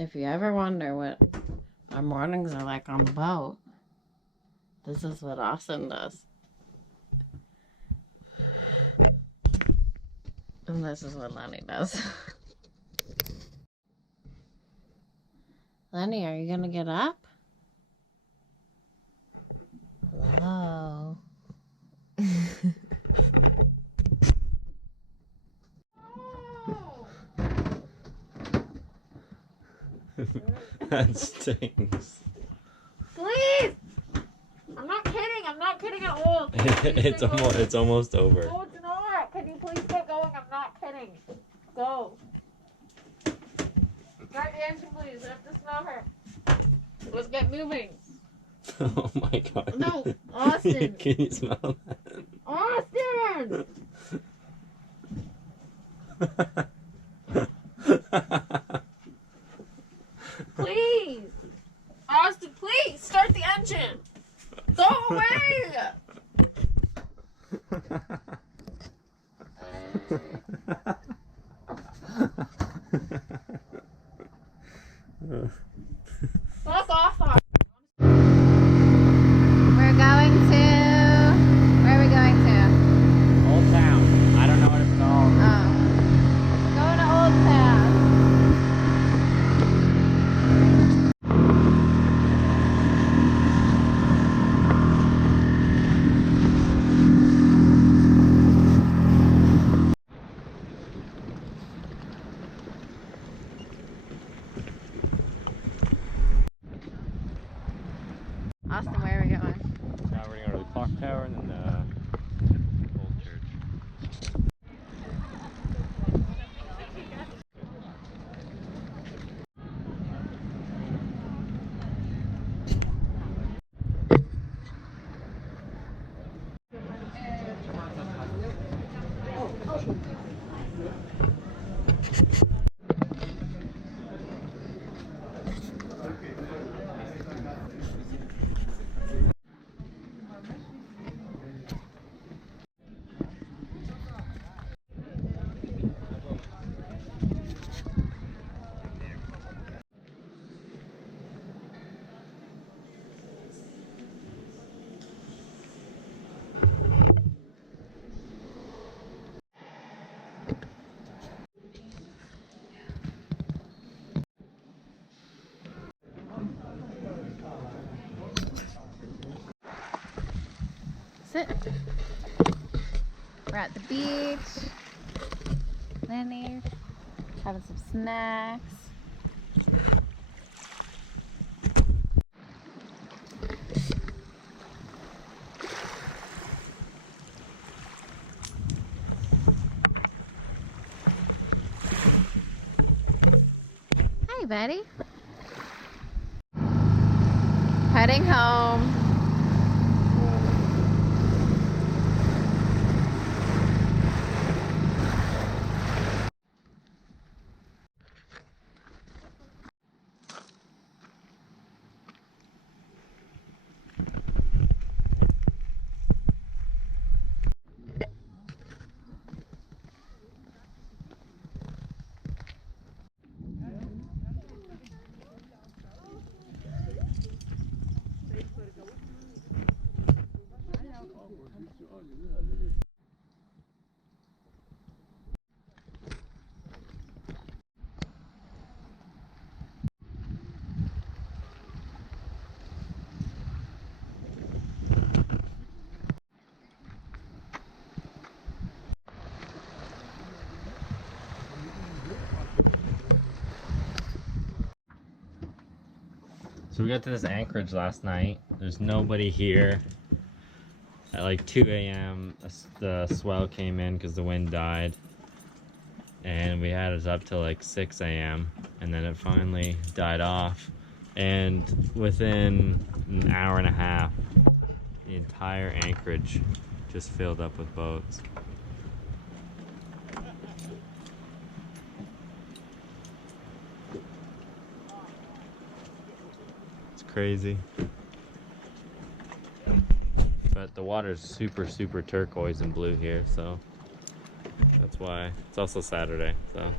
If you ever wonder what our mornings are like on the boat, this is what Austin does. And this is what Lenny does. Lenny, are you gonna get up? Hello. That stings. Please! I'm not kidding. I'm not kidding at all. It's almost over. No, it's not. Can you please get going? I'm not kidding. Go. Start the engine, please. I have to smell her. Let's get moving. Oh my god. No, Austin. Can you smell that? Austin! Please! Austin, please! Start the engine! Go away! Fuck off, Austin. We're going to... Where are we going to? Old Town. I don't know what it's called. Oh. We're going to Old Town. Austin, where are we going? Now we're gonna go to the clock tower and then the old church. Sit. We're at the beach. Lenny having some snacks. Hi, buddy. Heading home. So we got to this anchorage last night. There's nobody here. At like 2 a.m. the swell came in because the wind died. And we had it up till like 6 a.m. and then it finally died off. And within an hour and a half, the entire anchorage just filled up with boats. Crazy, but the water's super turquoise and blue here, so that's why. It's also Saturday, so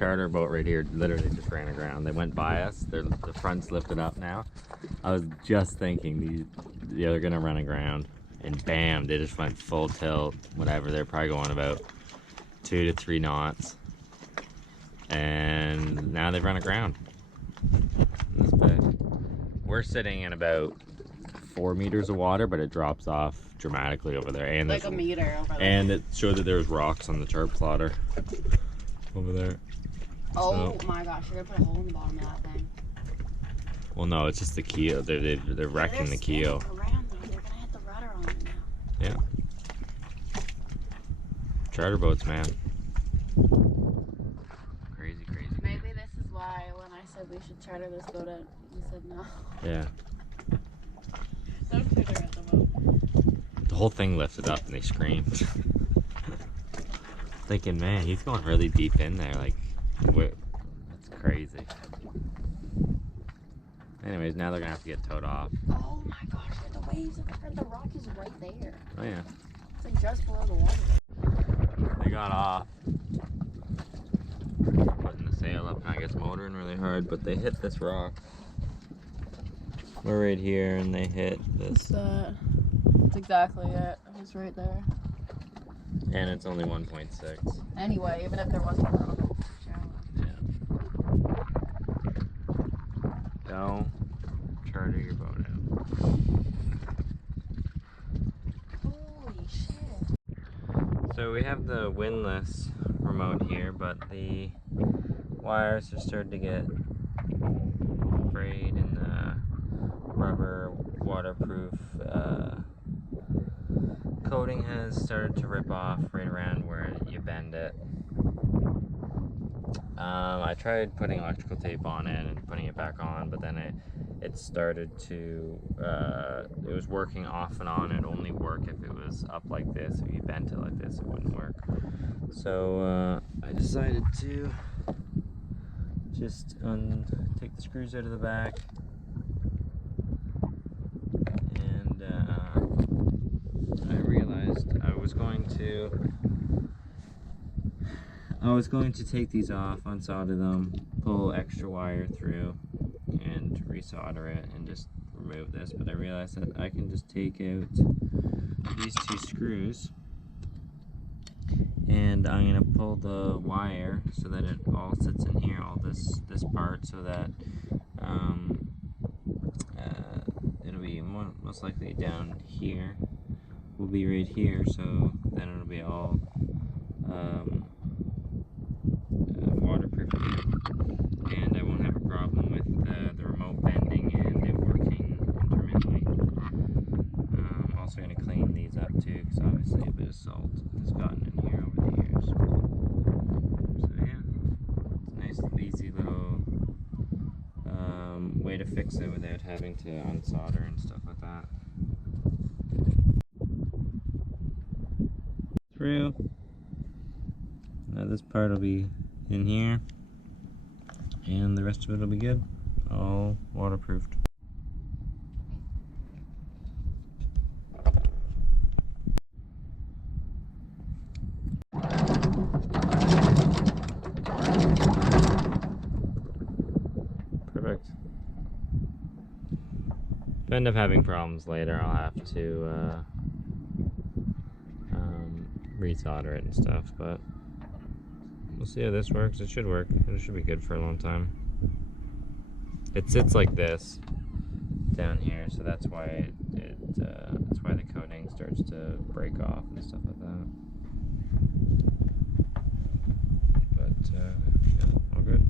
charter boat right here literally just ran aground. They went by us. The front's lifted up now. I was just thinking they're gonna run aground, and bam, they just went full tilt. Whatever, they're probably going about 2 to 3 knots, and now they've run aground. That's big. We're sitting in about 4 meters of water, but it drops off dramatically over there. And like a meter over there. And it showed that there's rocks on the chart plotter over there. Oh my gosh, you're gonna put a hole in the bottom of that thing. Well, no, it's just the keel. They're wrecking the keel. Around though. They're gonna hit the rudder on it now. Yeah. Charter boats, man. Crazy, crazy. Maybe this is why when I said we should charter this boat out, you said no. Yeah. Don't shoot her at the boat. The whole thing lifted up and they screamed. Thinking, man, he's going really deep in there. Like, that's crazy. Anyways, now they're gonna have to get towed off. Oh my gosh, the waves at the front, the rock is right there. Oh yeah. It's like just below the water. They got off. Putting the sail up, and I guess motoring really hard, but they hit this rock. We're right here, and they hit this. That's exactly it. It was right there. And it's only 1.6. Anyway, even if there wasn't a rock. Don't charter your boat out. Holy shit. So we have the windlass remote here, but the wires are starting to get frayed, and the rubber waterproof coating has started to rip off right around where you bend it. I tried putting electrical tape on it and putting it back on, but then it started to, it was working off and on. It'd only work if it was up like this. If you bent it like this, it wouldn't work. So I decided to just take the screws out of the back, and I realized I was going to take these off, unsolder them, pull extra wire through, and resolder it, and just remove this. But I realized that I can just take out these 2 screws, and I'm gonna pull the wire so that it all sits in here, all this part, so that it'll be most likely down here. Will be right here, so then it'll be all waterproof again, and I won't have a problem with the remote bending and it working intermittently. I'm also going to clean these up too, because obviously a bit of salt has gotten in here over the years. So yeah, it's a nice easy little way to fix it without having to unsolder and stuff like that. Through. Now this part will be in here, and the rest of it will be good, all waterproofed. Perfect. If I end up having problems later, I'll have to resolder it and stuff, but we'll see how this works. It should work. It should be good for a long time. It sits like this down here, so that's why that's why the coating starts to break off and stuff like that. But yeah, all good.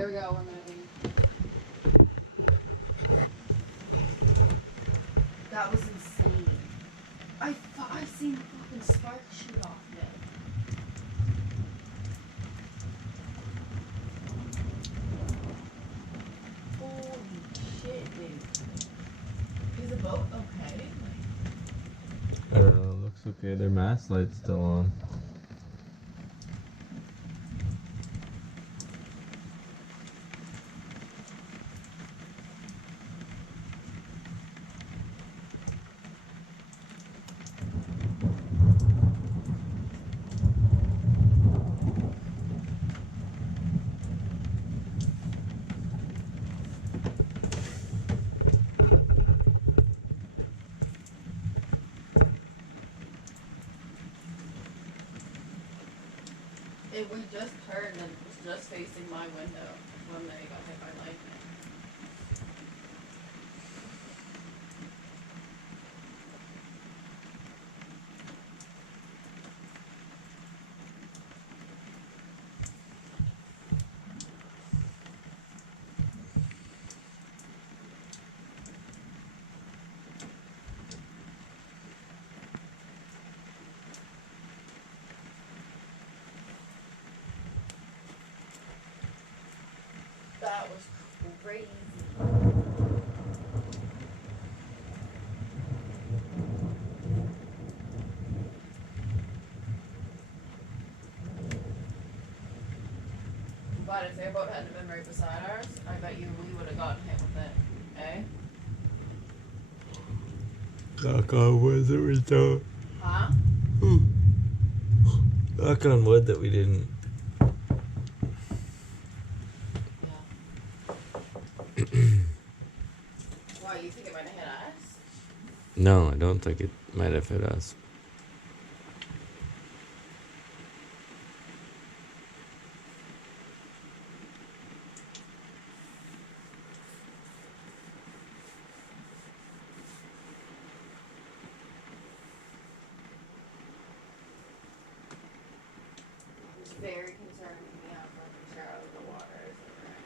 There we go, we're moving. That was insane. I seen the fucking spark shoot off it. Holy shit, dude. Is the boat okay? I don't know, it looks okay. Their mast light's still on. We just turned and it was just facing my window when they got hit by lightning. That was crazy. But if their boat hadn't been right beside ours, I bet you we would have gotten hit with it. Eh? Knock on wood that we don't. Huh? Knock on wood that we didn't. Why, you think it might have hit us? No, I don't think it might have hit us. It's very concerning to me how fucking shallow the water is over there.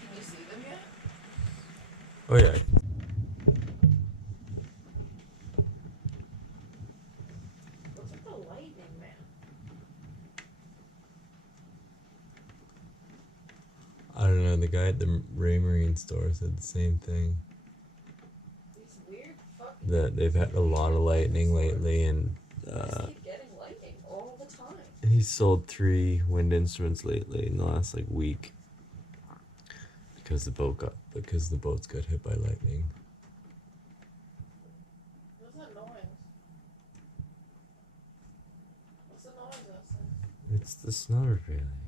Can you see them yet? Oh yeah. Looks like the lightning, man. I don't know, the guy at the Ray Marine store said the same thing. These weird fucking... That they've had a lot of lightning lately, and just keep getting lightning all the time. he sold 3 wind instruments lately in the last like week because the boats got hit by lightning. What's that noise? What's the noise, Austin? It's the snow repairing.